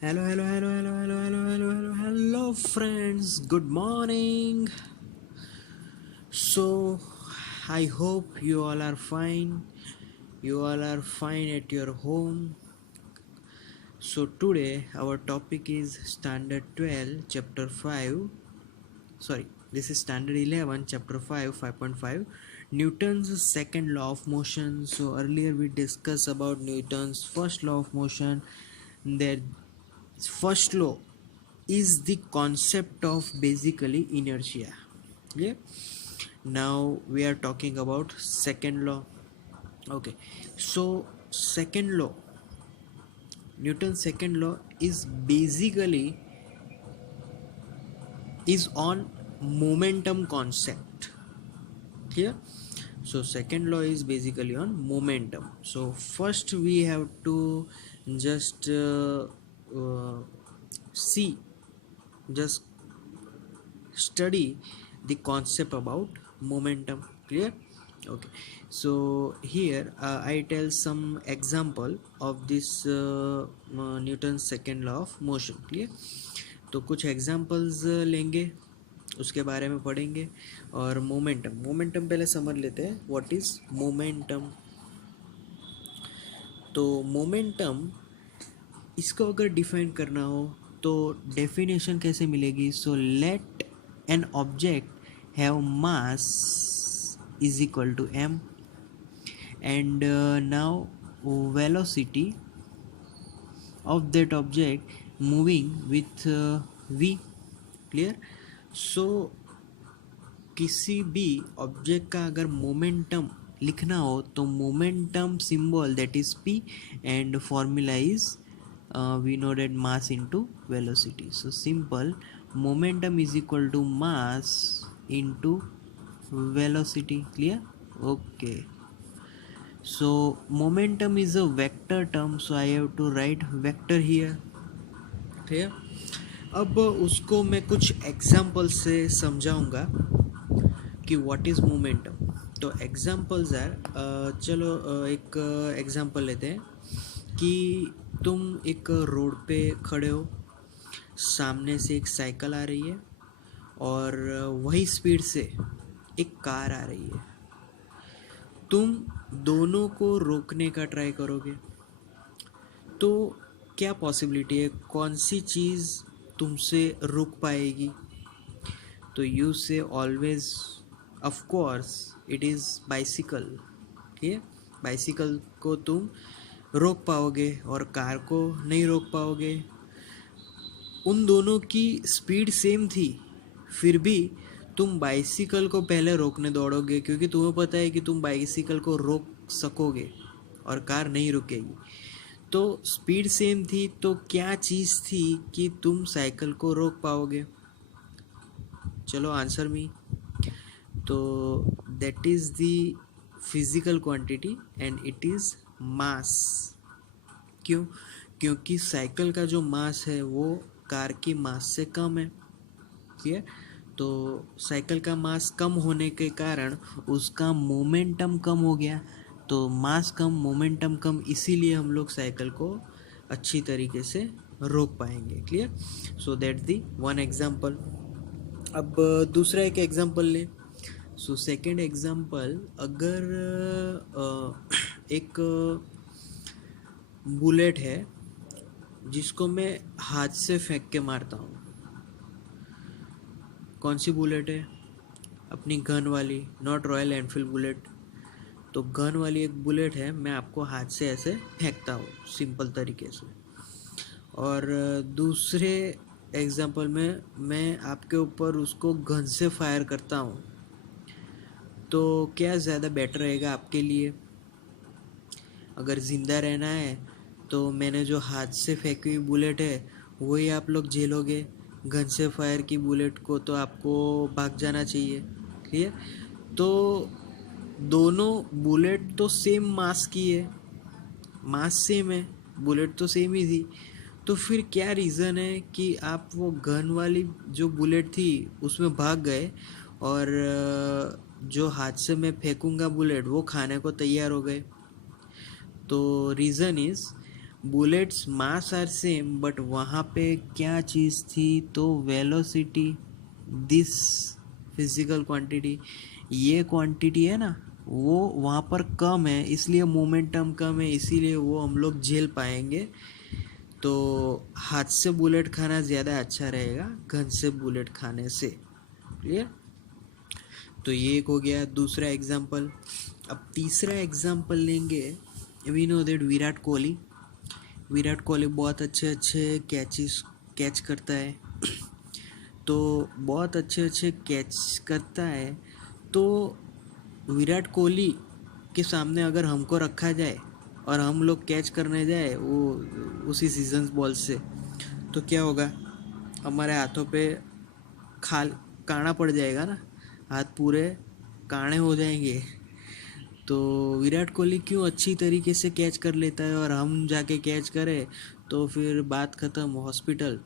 Hello, hello, hello, hello, hello, hello, hello, hello, hello, friends. Good morning. So, I hope you all are fine. You all are fine at your home. So, today our topic is Standard 12, Chapter 5. Sorry, this is Standard 11, Chapter 5, 5.5. Newton's second law of motion. So, earlier we discussed about Newton's first law of motion. Their first law is the concept of basically inertia. Yeah, now we are talking about second law. Okay, so second law, Newton's second law is basically is on momentum concept. Clear? So second law is basically on momentum. So first we have to just see, just study the concept about momentum. Clear? Okay, so here I tell some example of this Newton's second law of motion. Clear? तो कुछ examples लेंगे, उसके बारे में पढ़ेंगे. और momentum पहले समझ लेते हैं व्हाट इज मोमेंटम. तो मोमेंटम, इसको अगर डिफाइन करना हो तो डेफिनेशन कैसे मिलेगी. So let an object have mass is equal to m and now velocity of that object moving with v. Clear? So किसी भी ऑब्जेक्ट का अगर मोमेंटम लिखना हो तो momentum symbol that is p and formula is we know that mass into velocity. So simple, momentum is equal to mass into velocity. Clear? Okay, so momentum is a vector term, so I have to write vector here. Clear? अब उसको मैं कुछ example से समझाऊंगा कि what is momentum. तो examples are, चलो एक एग्जाम्पल लेते हैं कि तुम एक रोड पे खड़े हो, सामने से एक साइकिल आ रही है और वही स्पीड से एक कार आ रही है. तुम दोनों को रोकने का ट्राई करोगे तो क्या पॉसिबिलिटी है, कौन सी चीज़ तुमसे रुक पाएगी. तो यू से always, of course it is bicycle. ठीक, बाइसिकल को तुम रोक पाओगे और कार को नहीं रोक पाओगे. उन दोनों की स्पीड सेम थी, फिर भी तुम बाइसिकल को पहले रोकने दौड़ोगे क्योंकि तुम्हें पता है कि तुम बाइसिकल को रोक सकोगे और कार नहीं रुकेगी. तो स्पीड सेम थी, तो क्या चीज़ थी कि तुम साइकिल को रोक पाओगे. चलो आंसर मी. तो that is the physical quantity and it is मास. क्यों? क्योंकि साइकिल का जो मास है वो कार की मास से कम है. ठीक है? तो साइकिल का मास कम होने के कारण उसका मोमेंटम कम हो गया. तो मास कम, मोमेंटम कम, इसीलिए हम लोग साइकिल को अच्छी तरीके से रोक पाएंगे. Clear? So that the one example. अब दूसरा एक एग्जाम्पल लें. सो सेकेंड एग्जाम्पल, अगर एक बुलेट है जिसको मैं हाथ से फेंक के मारता हूँ. कौन सी बुलेट है? अपनी गन वाली, नॉट रॉयल एनफील्ड बुलेट. तो गन वाली एक बुलेट है, मैं आपको हाथ से ऐसे फेंकता हूँ सिंपल तरीके से. और दूसरे एग्जाम्पल में मैं आपके ऊपर उसको गन से फायर करता हूँ. तो क्या ज़्यादा बेटर रहेगा आपके लिए? अगर ज़िंदा रहना है तो मैंने जो हाथ से फेंकी हुई बुलेट है वही आप लोग झेलोगे. गन से फायर की बुलेट को तो आपको भाग जाना चाहिए. क्लियर? तो दोनों बुलेट तो सेम मास की है, मास सेम है, बुलेट तो सेम ही थी. तो फिर क्या रीज़न है कि आप वो गन वाली जो बुलेट थी उसमें भाग गए और जो हाथ से मैं फेंकूंगा बुलेट वो खाने को तैयार हो गए. तो reason is bullets mass are same, but वहाँ पे क्या चीज़ थी, तो वेलोसिटी, दिस फिजिकल क्वांटिटी, ये क्वांटिटी है ना, वो वहाँ पर कम है, इसलिए मोमेंटम कम है, इसीलिए वो हम लोग झेल पाएंगे। तो हाथ से बुलेट खाना ज़्यादा अच्छा रहेगा गन से बुलेट खाने से। क्लियर? तो ये एक हो गया दूसरा एग्जाम्पल। अब तीसरा एग्जाम्पल लेंगे। We know that Virat Kohli बहुत अच्छे अच्छे कैच करता है। तो बहुत अच्छे अच्छे कैच करता है, तो विराट कोहली के सामने अगर हमको रखा जाए और हम लोग कैच करने जाए वो उसी सीजन बॉल से, तो क्या होगा, हमारे हाथों पे खाल काना पड़ जाएगा ना, हाथ पूरे काणे हो जाएंगे। तो विराट कोहली क्यों अच्छी तरीके से कैच कर लेता है और हम जाके कैच करें तो फिर बात ख़त्म, हॉस्पिटल।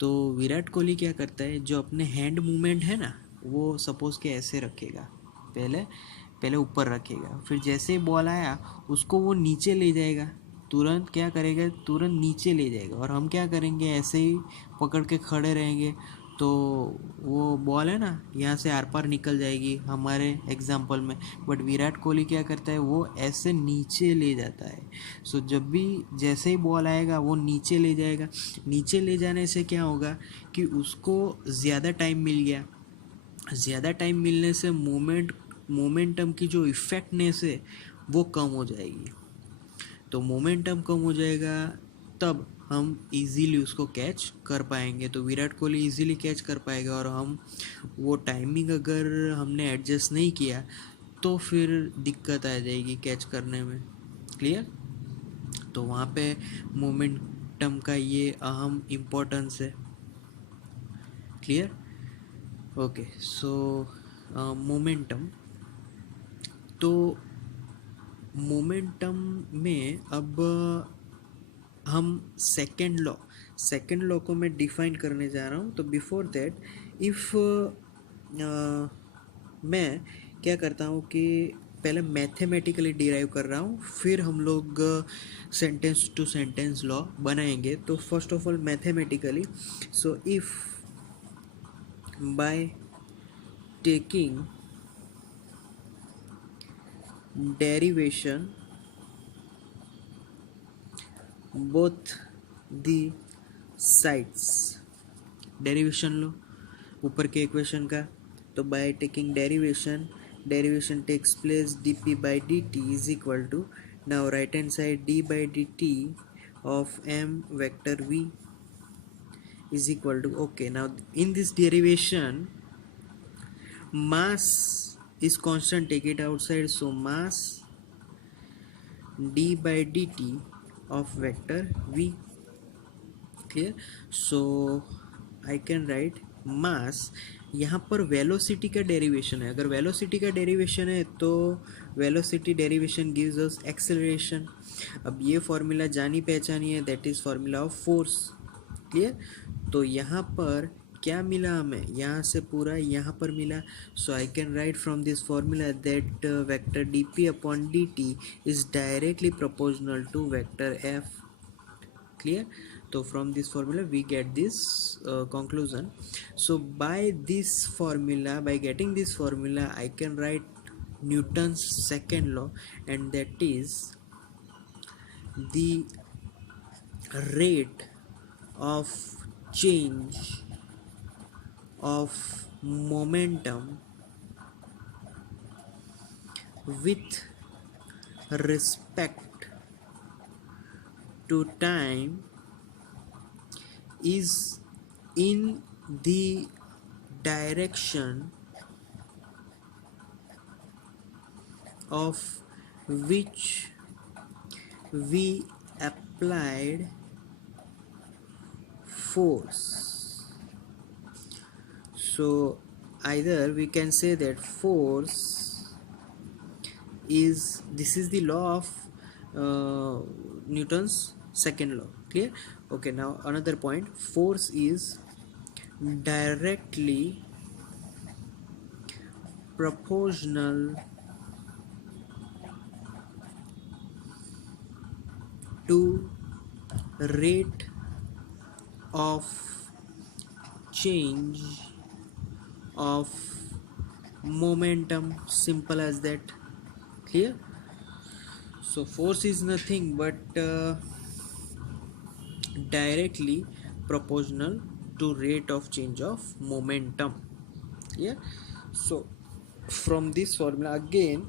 तो विराट कोहली क्या करता है, जो अपने हैंड मूवमेंट है ना, वो सपोज़ के ऐसे रखेगा, पहले पहले ऊपर रखेगा, फिर जैसे ही बॉल आया उसको वो नीचे ले जाएगा, तुरंत क्या करेगा, तुरंत नीचे ले जाएगा, और हम क्या करेंगे, ऐसे ही पकड़ के खड़े रहेंगे, तो वो बॉल है ना यहाँ से आर पार निकल जाएगी हमारे एग्जाम्पल में। बट विराट कोहली क्या करता है, वो ऐसे नीचे ले जाता है। सो जब भी जैसे ही बॉल आएगा वो नीचे ले जाएगा, नीचे ले जाने से क्या होगा कि उसको ज़्यादा टाइम मिल गया, ज़्यादा टाइम मिलने से मोमेंटम की जो इफेक्टनेस है वो कम हो जाएगी। तो मोमेंटम कम हो जाएगा, तब हम इजीली उसको कैच कर पाएंगे। तो विराट कोहली इजीली कैच कर पाएगा, और हम वो टाइमिंग अगर हमने एडजस्ट नहीं किया तो फिर दिक्कत आ जाएगी कैच करने में। क्लियर? तो वहाँ पे मोमेंटम का ये अहम इम्पोर्टेंस है। क्लियर? ओके, सो मोमेंटम, तो मोमेंटम में अब हम सेकेंड लॉ को मैं डिफाइन करने जा रहा हूँ। तो बिफोर दैट, इफ़ मैं क्या करता हूँ कि पहले मैथमेटिकली डिराइव कर रहा हूँ, फिर हम लोग सेंटेंस टू सेंटेंस लॉ बनाएंगे। तो first of all mathematically, so if by taking derivation both the sides, derivation लो ऊपर के इक्वेशन का, तो by taking derivation takes place dp by dt is equal to, now right hand side d by dt of m vector v is equal to, okay, now in this derivation mass is constant, take it outside, so mass d by dt of vector v. Clear? So I can right मास, यहाँ पर velocity का derivation है, अगर velocity का derivation है तो velocity derivation gives us acceleration. अब ये फॉर्मूला जानी पहचानी है, that is formula of force. Clear? तो यहाँ पर क्या मिला हमें, यहाँ से पूरा यहाँ पर मिला, so I can write from this formula that vector D P upon D T is directly proportional to vector F. Clear? So from this formula we get this conclusion. So by this formula, by getting this formula, I can write Newton's second law, and that is the rate of change of momentum with respect to time is in the direction of which we applied force. So either we can say that force is, this is the law of Newton's second law. Clear? Okay, now another point, force is directly proportional to rate of change of momentum, simple as that. Clear? So force is nothing but directly proportional to rate of change of momentum. Yeah. So from this formula again,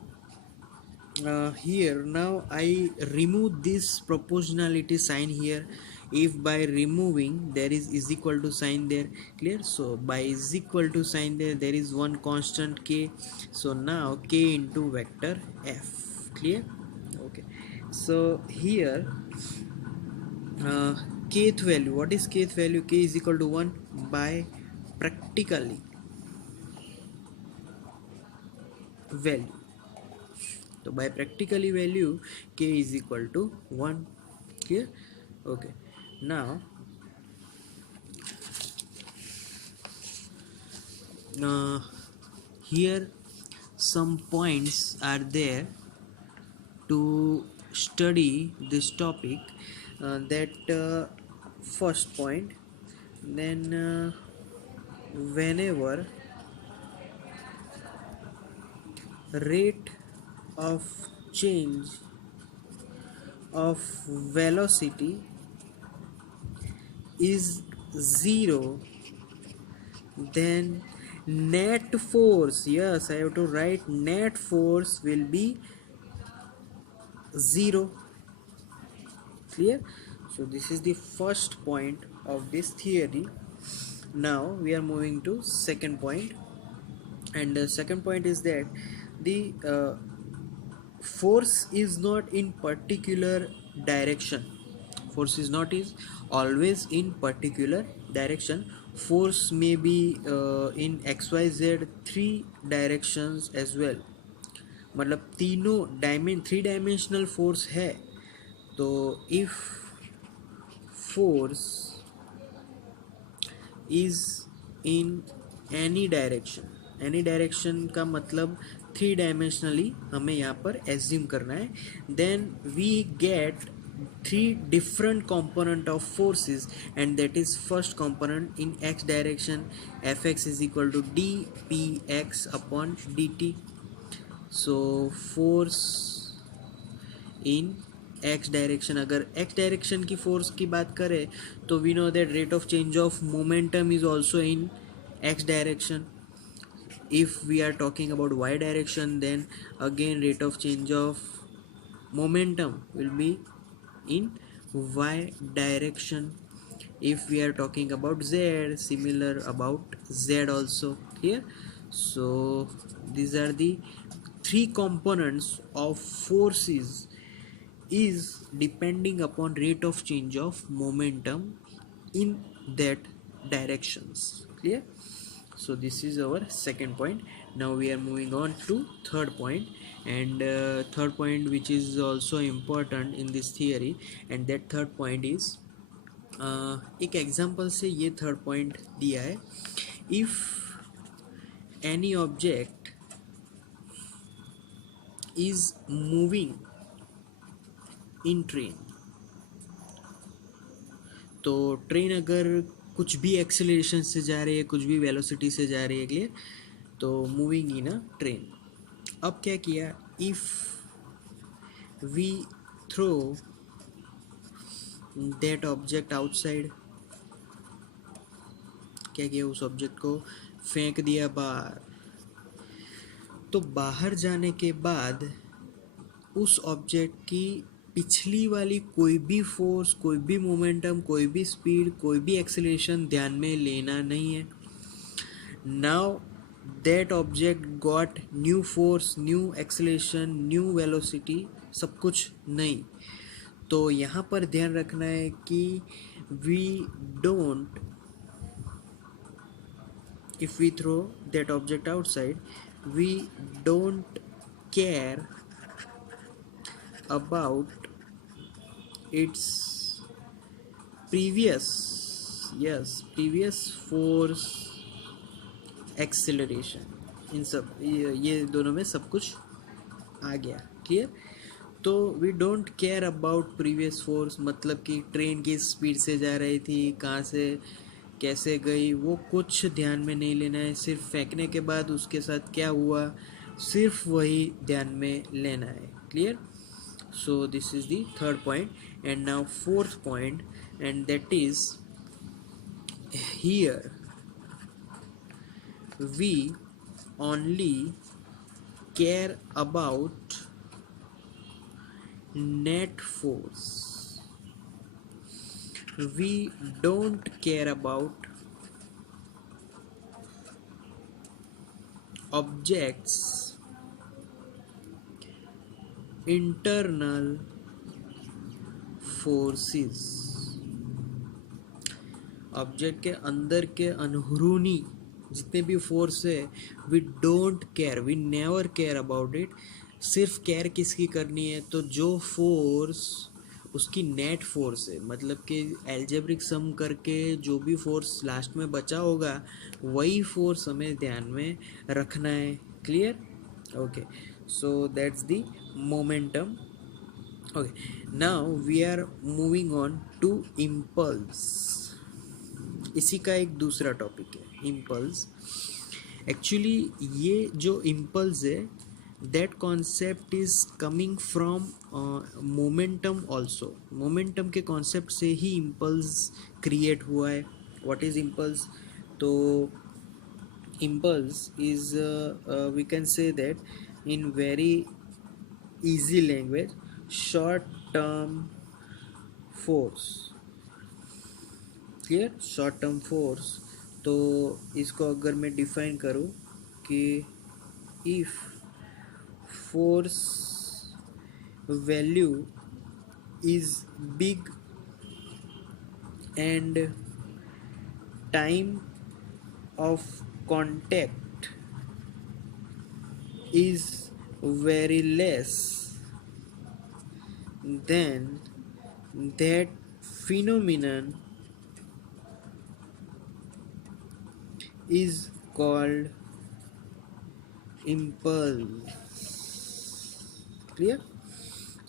here now I remove this proportionality sign here. If by removing there is equal to sign there. Clear? So by is equal to sign there is one constant k, so now k into vector f. Clear? Okay. So here uh, kth value, what is kth value? K is equal to 1 by practically value. So by practically value k is equal to 1. Clear? Okay. Now uh, here some points are there to study this topic. That first point, then whenever rate of change of velocity is 0, then net force, yes, I have to write net force will be 0. Clear? So this is the first point of this theory. Now we are moving to second point, and the second point is that the force is not in particular direction. Force is not is always in particular direction. Force may be in xyz three directions as well. मतलब तीनों three dimensional force है, तो if force is in any direction का मतलब three dimensionally हमें यहाँ पर assume करना है, then we get three different component of forces, and that is first component in x direction, fx is equal to dpx upon dt. so force in x direction, अगर x direction की force की बात करें तो we know that rate of change of momentum is also in x direction. If we are talking about y direction, then again rate of change of momentum will be in y direction. If we are talking about z, similar about z also. Here, so these are the three components of forces is depending upon rate of change of momentum in that directions. Clear? So this is our second point. Now we are moving on to third point, and third point which is also important in this theory, and that third point is एक example से ये third point दिया है. If any object is moving in train, तो train अगर कुछ भी acceleration से जा रही है, कुछ भी वेलोसिटी से जा रही है, क्लियर, तो मूविंग इन अ ट्रेन. अब क्या किया, if we throw that object outside, क्या किया, उस ऑब्जेक्ट को फेंक दिया बाहर. तो बाहर जाने के बाद उस ऑब्जेक्ट की पिछली वाली कोई भी फोर्स, कोई भी मोमेंटम, कोई भी स्पीड, कोई भी एक्सेलरेशन ध्यान में लेना नहीं है. Now that object got new force, new acceleration, new velocity, सब कुछ नहीं. तो यहाँ पर ध्यान रखना है कि we don't, if we throw that object outside, we don't care about its previous force acceleration. इन सब ये दोनों में सब कुछ आ गया. क्लियर? तो we don't care about previous force, मतलब कि ट्रेन किस स्पीड से जा रही थी, कहाँ से कैसे गई, वो कुछ ध्यान में नहीं लेना है। सिर्फ फेंकने के बाद उसके साथ क्या हुआ, सिर्फ वही ध्यान में लेना है। Clear? So this is the third point. And now fourth point, and that is here we only care about net force. We don't care about objects internal forces. Object के अंदर के अंदरूनी जितने भी फोर्स है, we don't care, we never care about it. सिर्फ care किसकी करनी है, तो जो फोर्स उसकी नेट फोर्स है, मतलब कि एल्जेब्रिक सम करके जो भी फोर्स लास्ट में बचा होगा वही फोर्स हमें ध्यान में रखना है। Clear? Okay, so that's the momentum. Okay, now we are moving on to impulse. इसी का एक दूसरा टॉपिक है इम्पल्स। एक्चुअली ये जो इम्पल्स है, that concept is coming from momentum also. Momentum के कॉन्सेप्ट से ही इम्पल्स क्रिएट हुआ है। What is impulse? तो impulse is we can say that in very easy language, short term force. Clear? Short term force. तो इसको अगर मैं डिफाइन करूँ कि if force value is big and time of contact is very less, then that phenomenon is called impulse. Clear?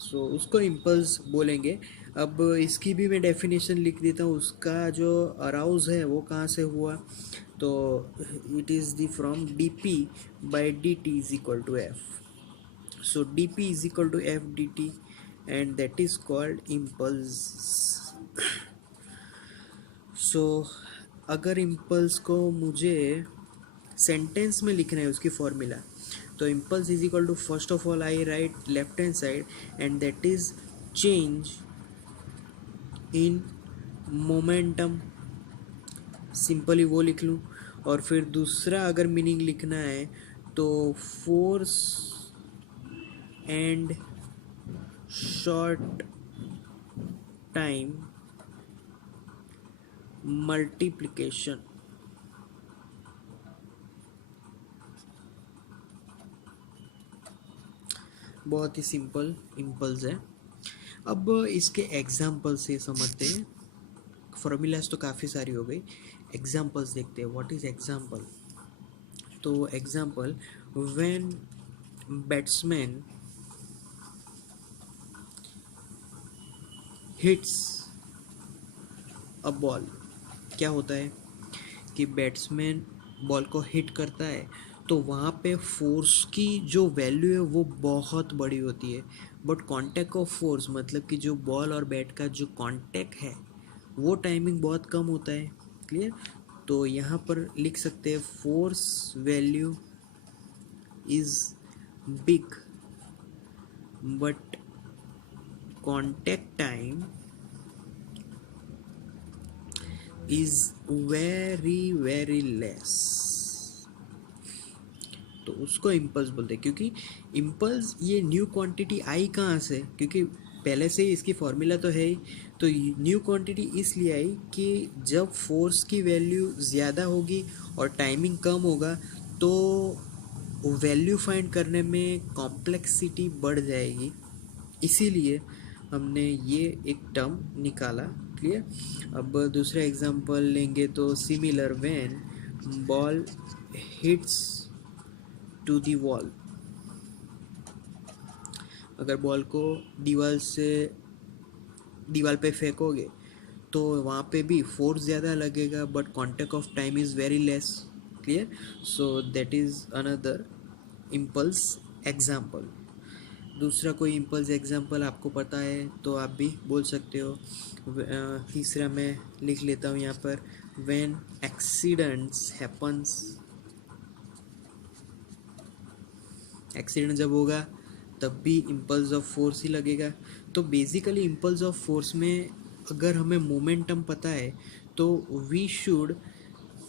So उसको impulse बोलेंगे। अब इसकी भी मैं डेफिनेशन लिख देता हूँ। उसका जो अराउज है वो कहाँ से हुआ, तो it is the from D P by D T is equal to F. So dp is equal to f dt and that is called impulse. So अगर इम्पल्स को मुझे सेंटेंस में लिखना है उसकी फॉर्मूला, तो impulse is equal to first of all I write left hand side and that is change in momentum. Simply वो लिख लूँ। और फिर दूसरा अगर मीनिंग लिखना है तो force and short time multiplication। बहुत ही सिंपल इम्पल्स है। अब इसके एग्जाम्पल से समझते हैं। फॉर्मूलाज तो काफ़ी सारी हो गई, एग्जाम्पल्स देखते हैं। What is example? तो example, when batsman hits a ball, क्या होता है कि बैट्समैन बॉल को हिट करता है तो वहाँ पे फोर्स की जो वैल्यू है वो बहुत बड़ी होती है, बट कांटेक्ट ऑफ फोर्स मतलब कि जो बॉल और बैट का जो कांटेक्ट है वो टाइमिंग बहुत कम होता है। क्लियर? तो यहाँ पर लिख सकते हैं force value is big but contact time is very very less. तो उसको इम्पल्स बोलते हैं। क्योंकि इम्पल्स ये न्यू क्वांटिटी आई कहाँ से, क्योंकि पहले से ही इसकी फॉर्मूला तो है ही। तो न्यू क्वांटिटी इसलिए आई कि जब फोर्स की वैल्यू ज़्यादा होगी और टाइमिंग कम होगा तो वैल्यू फाइंड करने में कॉम्प्लेक्सिटी बढ़ जाएगी, इसीलिए हमने ये एक टर्म निकाला। क्लियर? अब दूसरा एग्जांपल लेंगे तो similar, when ball hits to the wall. अगर बॉल को दीवार पे फेंकोगे तो वहाँ पे भी फोर्स ज़्यादा लगेगा, but contact of time is very less. Clear? So that is another impulse example. दूसरा कोई इम्पल्स एग्जाम्पल आपको पता है तो आप भी बोल सकते हो। तीसरा मैं लिख लेता हूँ यहाँ पर, व्हेन एक्सीडेंट्स हैपन्स, एक्सीडेंट जब होगा तब भी इम्पल्स ऑफ फोर्स ही लगेगा। तो बेसिकली इम्पल्स ऑफ फोर्स में अगर हमें मोमेंटम पता है तो वी शुड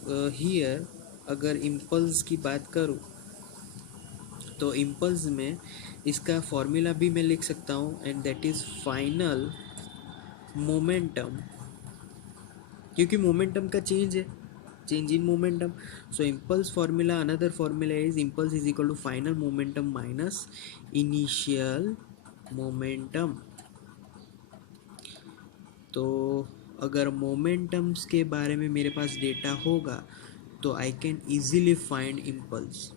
हियर, अगर इम्पल्स की बात करूँ तो इम्पल्स में इसका फॉर्मूला भी मैं लिख सकता हूँ, and that is final momentum, क्योंकि मोमेंटम का चेंज है, change in momentum. So impulse formula, another formula is impulse is equal to final momentum minus initial momentum. तो अगर मोमेंटम्स के बारे में मेरे पास डेटा होगा तो I can easily find impulse.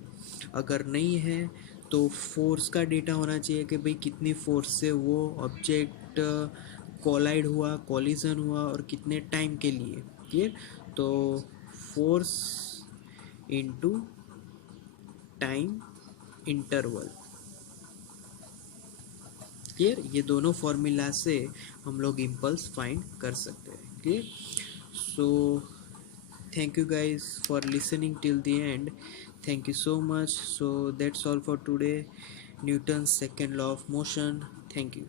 अगर नहीं है तो फोर्स का डेटा होना चाहिए कि भाई कितनी फोर्स से वो ऑब्जेक्ट कोलाइड हुआ, कॉलिजन हुआ, और कितने टाइम के लिए। क्लियर? तो force into time interval. Clear? ये दोनों फॉर्मूला से हम लोग इम्पल्स फाइंड कर सकते हैं। Clear? So thank you guys for listening till the end. Thank you so much. So that's all for today. Newton's second law of motion. Thank you.